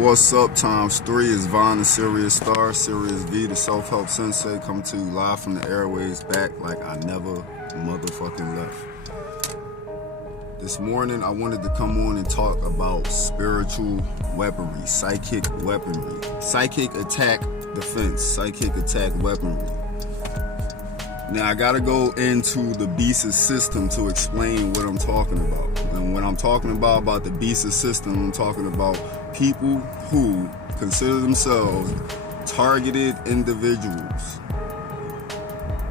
What's up, times 3 is Vaughn, the Serious Star, Serious V, the self-help sensei, coming to you live from the airways, back like I never motherfucking left. This morning I wanted to come on and talk about spiritual weaponry, psychic weaponry, psychic attack defense, psychic attack weaponry. Now I gotta go into the beast's system to explain what I'm talking about. And when I'm talking about the beast's system, I'm talking about people who consider themselves targeted individuals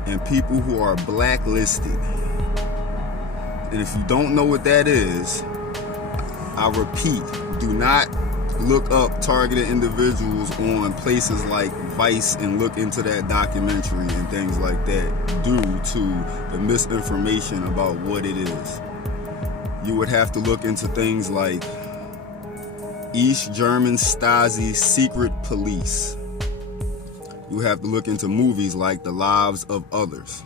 and people who are blacklisted. And if you don't know what that is, I repeat, do not look up targeted individuals on places like Vice and look into that documentary and things like that due to the misinformation about what it is. You would have to look into things like East German Stasi secret police. You have to look into movies like The Lives of Others.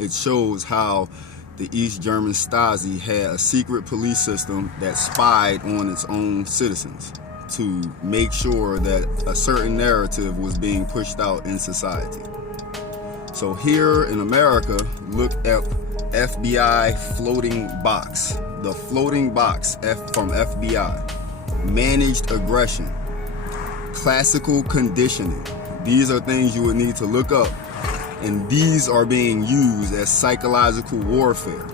It shows how the East German Stasi had a secret police system that spied on its own citizens to make sure that a certain narrative was being pushed out in society. So here in America, look at FBI floating box. The floating box from FBI. Managed aggression. Classical conditioning. These are things you would need to look up. And these are being used as psychological warfare.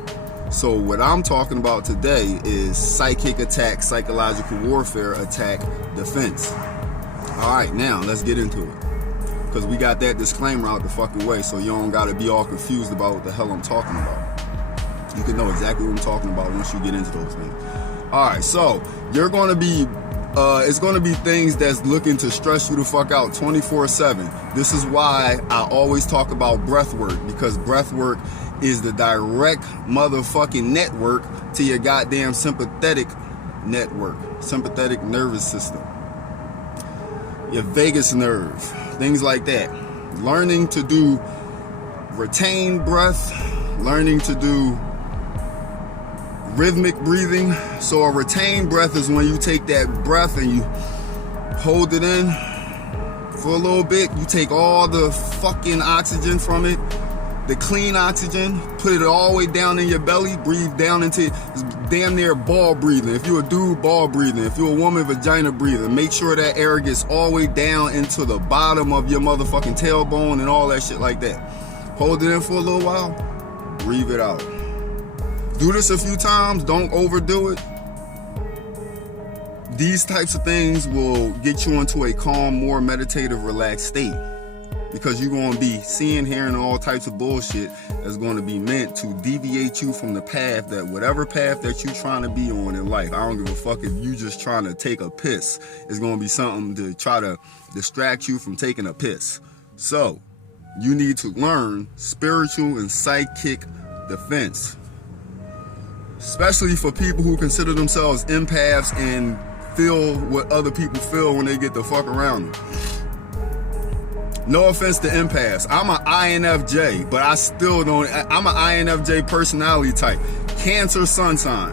So what I'm talking about today is psychic attack, psychological warfare, attack, defense. All right, now let's get into it. Because we got that disclaimer out the fucking way, so you don't got to be all confused about what the hell I'm talking about. You can know exactly what I'm talking about once you get into those things. All right, so you're going to be, it's going to be things that's looking to stress you the fuck out 24/7. This is why I always talk about breath work, because breath work is the direct motherfucking network to your goddamn sympathetic network, sympathetic nervous system, your vagus nerve, things like that. Learning to do retained breath, learning to do rhythmic breathing. So a retained breath is when you take that breath and you hold it in for a little bit. You take all the fucking oxygen from it, the clean oxygen, put it all the way down in your belly, breathe down into damn near ball breathing. If you're a dude, ball breathing. If you're a woman, vagina breathing. Make sure that air gets all the way down into the bottom of your motherfucking tailbone and all that shit like that. Hold it in for a little while, breathe it out. Do this a few times, don't overdo it. These types of things will get you into a calm, more meditative, relaxed state. Because you're going to be seeing, hearing all types of bullshit that's going to be meant to deviate you from the path, that whatever path that you're trying to be on in life. I don't give a fuck if you just trying to take a piss. It's going to be something to try to distract you from taking a piss. So you need to learn spiritual and psychic defense. Especially for people who consider themselves empaths and feel what other people feel when they get the fuck around them. No offense to empaths. I'm an INFJ, but I still don't. I'm an INFJ personality type. Cancer sun sign.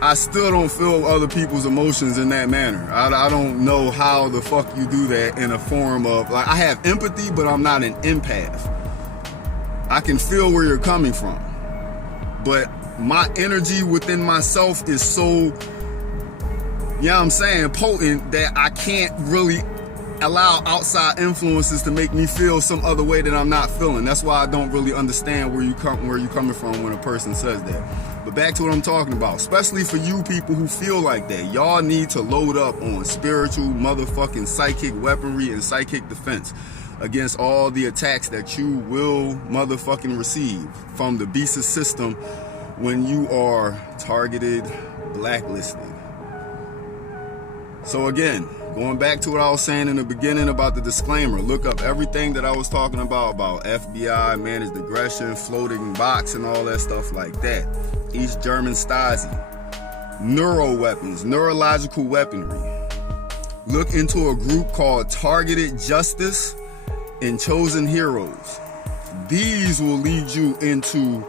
I still don't feel other people's emotions in that manner. I don't know how the fuck you do that in a form of, like, I have empathy, but I'm not an empath. I can feel where you're coming from. But my energy within myself is so, you know what I'm saying, potent that I can't really allow outside influences to make me feel some other way that I'm not feeling. That's why I don't really understand where you're coming from when a person says that. But back to what I'm talking about, especially for you people who feel like that, y'all need to load up on spiritual motherfucking psychic weaponry and psychic defense against all the attacks that you will motherfucking receive from the beast system when you are targeted, blacklisted. So again, going back to what I was saying in the beginning about the disclaimer, look up everything that I was talking about FBI, managed aggression, floating box, and all that stuff like that. East German Stasi, neuro weapons, neurological weaponry. Look into a group called Targeted Justice and Chosen Heroes. These will lead you into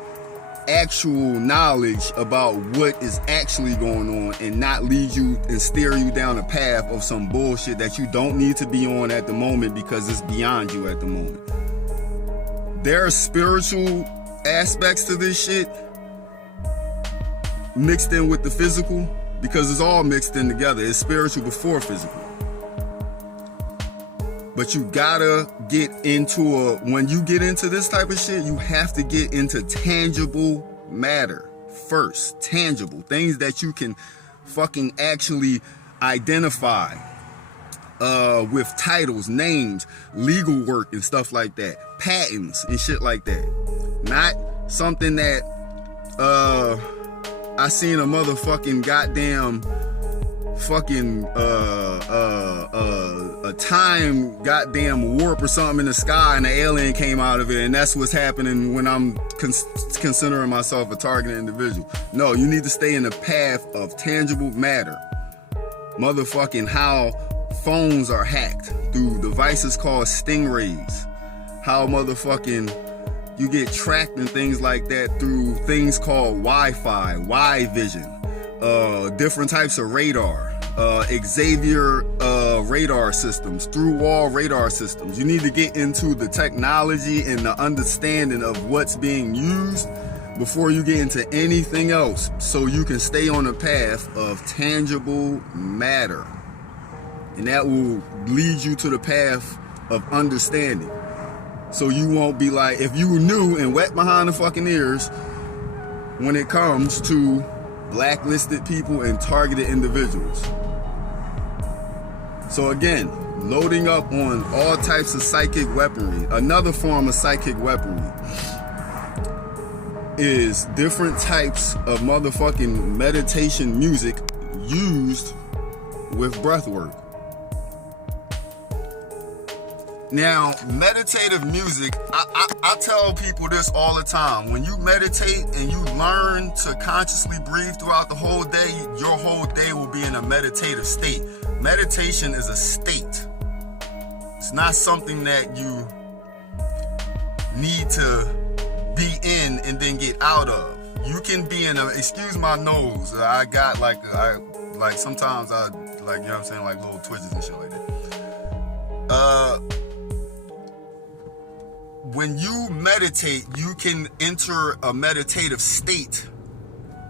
actual knowledge about what is actually going on, and not lead you and steer you down a path of some bullshit that you don't need to be on at the moment because it's beyond you at the moment. There are spiritual aspects to this shit mixed in with the physical, because it's all mixed in together. It's spiritual before physical. But you gotta get into when you get into this type of shit, you have to get into tangible matter first. Tangible things that you can fucking actually identify with titles, names, legal work and stuff like that, patents and shit like that. Not something that I seen a motherfucking goddamn fucking a time goddamn warp or something in the sky and the alien came out of it, and that's what's happening when I'm considering myself a targeted individual. No, you need to stay in the path of tangible matter. Motherfucking how phones are hacked through devices called stingrays. How motherfucking you get tracked and things like that through things called Wi-Fi, Y-vision, different types of radar, Xavier radar systems, through-wall radar systems. You need to get into the technology and the understanding of what's being used before you get into anything else, so you can stay on the path of tangible matter. And that will lead you to the path of understanding. So you won't be like, if you knew and wet behind the fucking ears when it comes to blacklisted people and targeted individuals. So again, loading up on all types of psychic weaponry. Another form of psychic weaponry is different types of motherfucking meditation music used with breath work. Now, meditative music, I tell people this all the time. When you meditate and you learn to consciously breathe throughout the whole day, your whole day will be in a meditative state. Meditation is a state. It's not something that you need to be in and then get out of. You can be in a, excuse my nose, I got sometimes I, you know what I'm saying, like little twitches and shit like that. When you meditate, you can enter a meditative state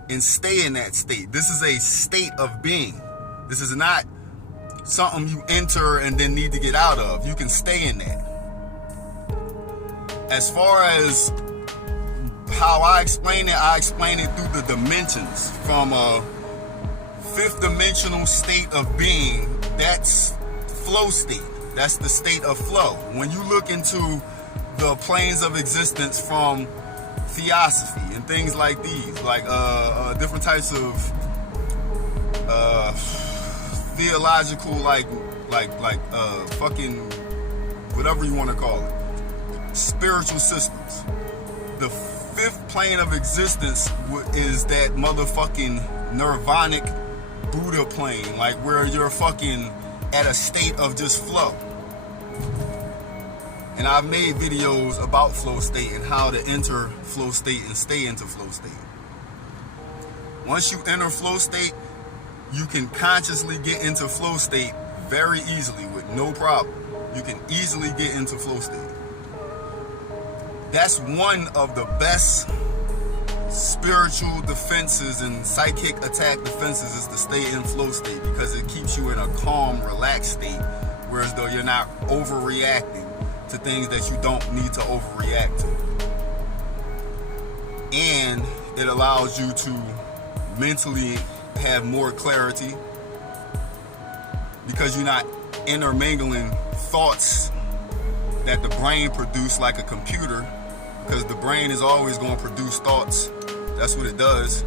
and stay in that state. This is a state of being. This is not something you enter and then need to get out of. You can stay in that. As far as how I explain it through the dimensions. From a fifth dimensional state of being, that's flow state. That's the state of flow. When you look into the planes of existence from theosophy and things like these, like different types of theological, like fucking whatever you want to call it, spiritual systems. The fifth plane of existence is that motherfucking nirvanic Buddha plane, like where you're fucking at a state of just flow. And I've made videos about flow state and how to enter flow state and stay into flow state. Once you enter flow state, you can consciously get into flow state very easily with no problem. You can easily get into flow state. That's one of the best spiritual defenses and psychic attack defenses, is to stay in flow state, because it keeps you in a calm, relaxed state, whereas though you're not overreacting to things that you don't need to overreact to. And it allows you to mentally have more clarity, because you're not intermingling thoughts that the brain produces like a computer, because the brain is always going to produce thoughts. That's what it does.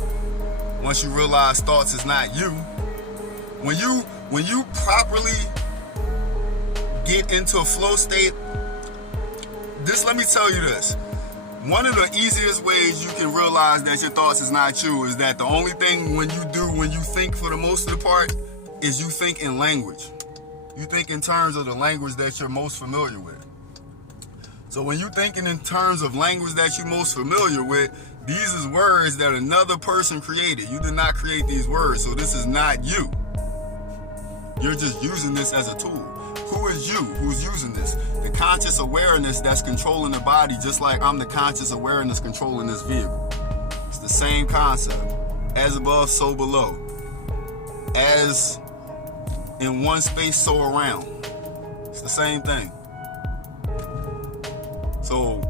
Once you realize thoughts is not you, when you properly get into a flow state, let me tell you this. One of the easiest ways you can realize that your thoughts is not you is that the only thing when you think for the most of the part is you think in language. You think in terms of the language that you're most familiar with. So when you're thinking in terms of language that you're most familiar with, These is words that another person created. You did not create these words, so this is not you. You're just using this as a tool. Who is you who's using this? The conscious awareness that's controlling the body, just like I'm the conscious awareness controlling this vehicle. It's the same concept. As above, so below. As in one space, so around. It's the same thing. So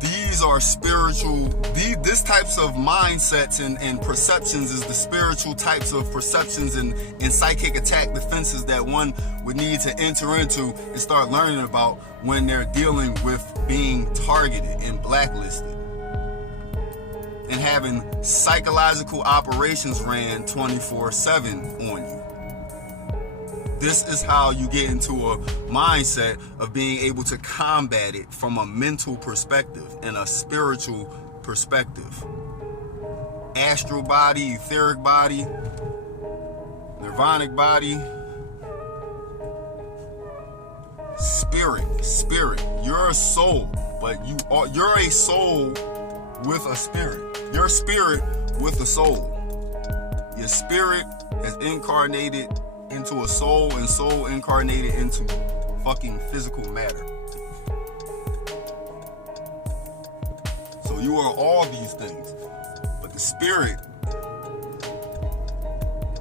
these are spiritual, this types of mindsets and perceptions is the spiritual types of perceptions and psychic attack defenses that one would need to enter into and start learning about when they're dealing with being targeted and blacklisted and having psychological operations ran 24/7 on you. This is how you get into a mindset of being able to combat it from a mental perspective and a spiritual perspective. Astral body, etheric body, nirvanic body, spirit. You're a soul, but you're a soul with a spirit. Your spirit with a soul. Your spirit has incarnated into a soul, and soul incarnated into fucking physical matter. So you are all these things, but the spirit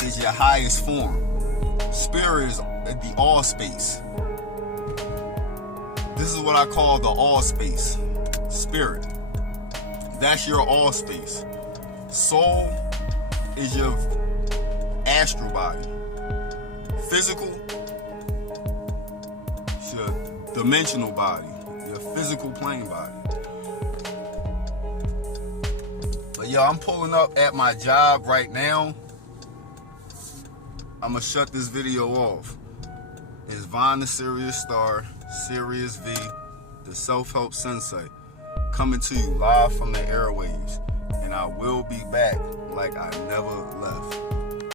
is your highest form. Spirit is the all space. This is what I call the all space. Spirit. That's your all space. Soul is your astral body. Physical, it's your dimensional body, your physical plane body. But yo, I'm pulling up at my job right now. I'm gonna shut this video off. It's Von the Serious Star, Serious V, the Self-Help Sensei, coming to you live from the airwaves. And I will be back like I never left.